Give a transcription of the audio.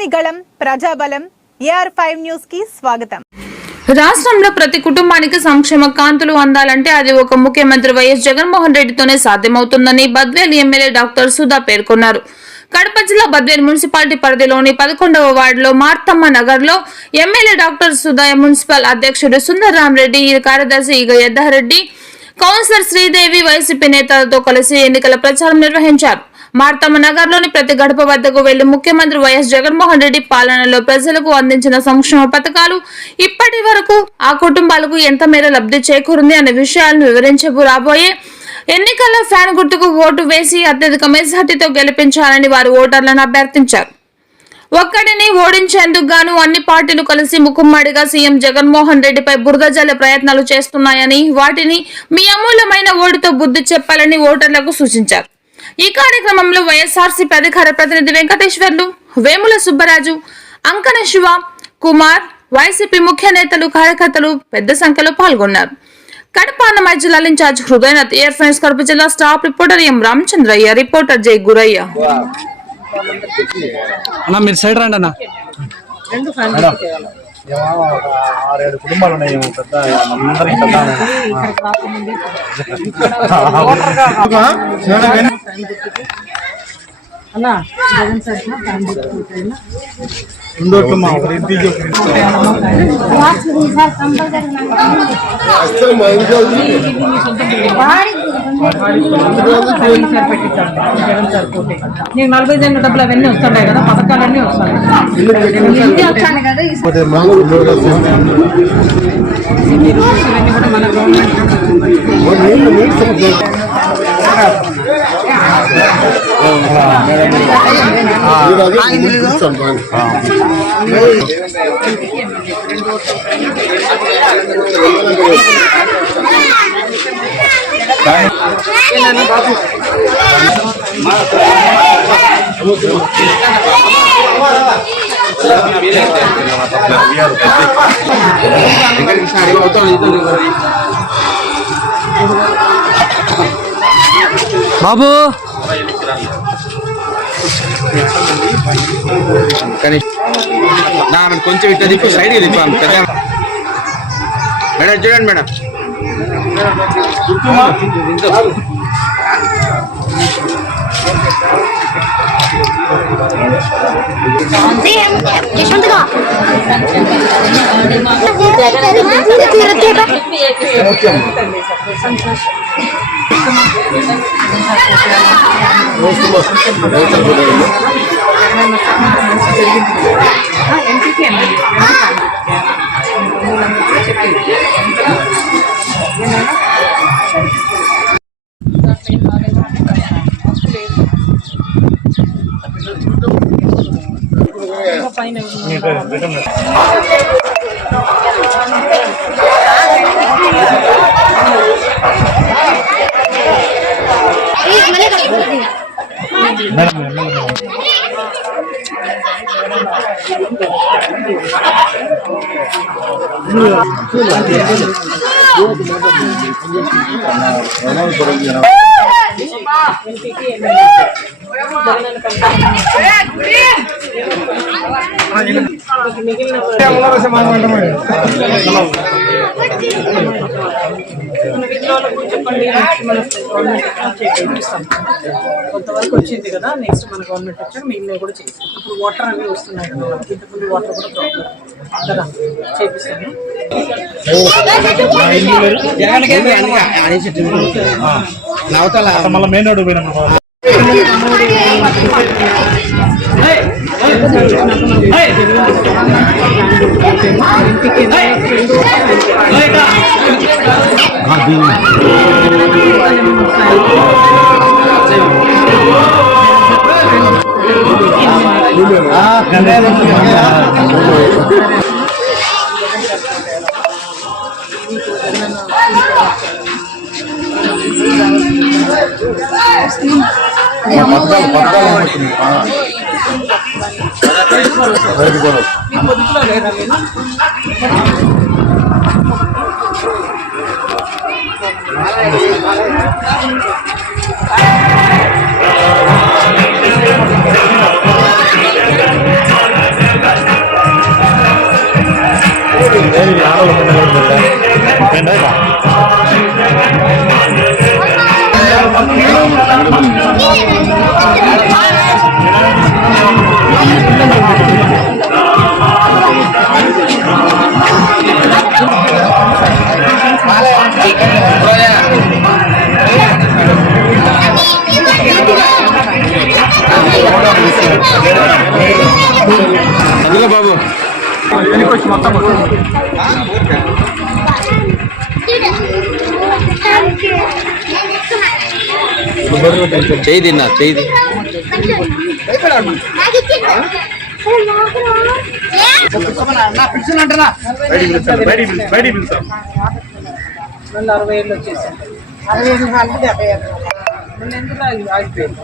ప్రజని గళం ప్రజాబలం AR5 news కి స్వాగతం. రాష్ట్రంలో ప్రతి కుటుంబానికి సంక్షేమ కాంతులు అందాలంటే అది ఒక ముఖ్యమంత్రి వైఎస్ జగన్మోహన్ రెడ్డితోనే సాధ్యమవుతుందని బద్వేల్ ఎమ్మెల్యే డాక్టర్ సుధా పేర్కొన్నారు. కడప జిల్లా బద్వేల్ మున్సిపాలిటీ పరిధిలోని 11వ వార్డులో మార్తమ్మ నగర్ లో ఎమ్మెల్యే డాక్టర్ సుధా, మున్సిపల్ అధ్యక్షుడు సుందర్రామరెడ్డి, కార్యదర్శి ఈగ యద్దారెడ్డి, కౌన్సిలర్ శ్రీదేవి వైసీపీ నేతలతో కలిసి ఎన్నికల ప్రచారం నిర్వహించారు. మార్తమ్మ నగర్ లోని ప్రతి గడప వద్దకు వెళ్లి ముఖ్యమంత్రి వైఎస్ జగన్మోహన్ రెడ్డి పాలనలో ప్రజలకు అందించిన సంక్షేమ పథకాలు ఇప్పటి వరకు ఆ కుటుంబాలకు ఎంత మేర లబ్ధి చేకూరింది అనే విషయాలను వివరించబో రాబోయే ఎన్నికల్లో ఫ్యాన్ గుర్తుకు ఓటు వేసి అత్యధిక మెజార్టీతో గెలిపించాలని వారు ఓటర్లను అభ్యర్థించారు. ఒక్కడిని ఓడించేందుకు గాను అన్ని పార్టీలు కలిసి ముక్కుమ్మడిగా సీఎం జగన్మోహన్ రెడ్డిపై బురద జల్లే ప్రయత్నాలు చేస్తున్నాయని, వాటిని మీ అమూల్యమైన ఓటుతో బుద్ధి చెప్పాలని ఓటర్లకు సూచించారు. ఈ కార్యక్రమంలో వైఎస్ఆర్సీపీ అధికార ప్రతినిధి వెంకటేశ్వర్లు, వేముల సుబ్బరాజు, అంకన శివ కుమార్, వైసీపీ ముఖ్య నేతలు, కార్యకర్తలు పెద్ద సంఖ్యలో పాల్గొన్నారు. కడప అన్నమయ్య జిల్లా incharge Hrudayanath, air friends Kadapa జిల్లా staff reporter M Ramachandraiah, reporter Jai Gurayya. కుటుంబాలు ఉన్నాయి పెద్ద అలా జగన్ సార్ నీకు 45 డబ్బులు అవన్నీ వస్తుంటాయి కదా, పథకాలన్నీ వస్తాయి. ఇవన్నీ కూడా మన బాబు కొంచెం ఇట్లా దిక్కు సైడ్ దిప్పాను పెద్ద మేడం, చూడండి మేడం. కొంతవరకు వచ్చింది కదా, నెక్స్ట్ మన గవర్నమెంట్ వచ్చాక మిగిలిన కూడా చేస్తాం. ఇప్పుడు వాటర్ అవి వస్తున్నాయి కదా, ఇంతకుముందు వాటర్ కూడా ప్రాబ్లం కదా చేపిస్తాను. మెయిన్ రోడ్డు పోయినా అందులో బాబు చేయి తిన్నా చేయి బయటికి పిలుస్తాం. మళ్ళీ 60 ఏళ్ళు వచ్చేసాయి. 60 ఏళ్ళు కాదు 70 ఏళ్ళు. మళ్ళీ ఎందుకు ఆగిపోయింది?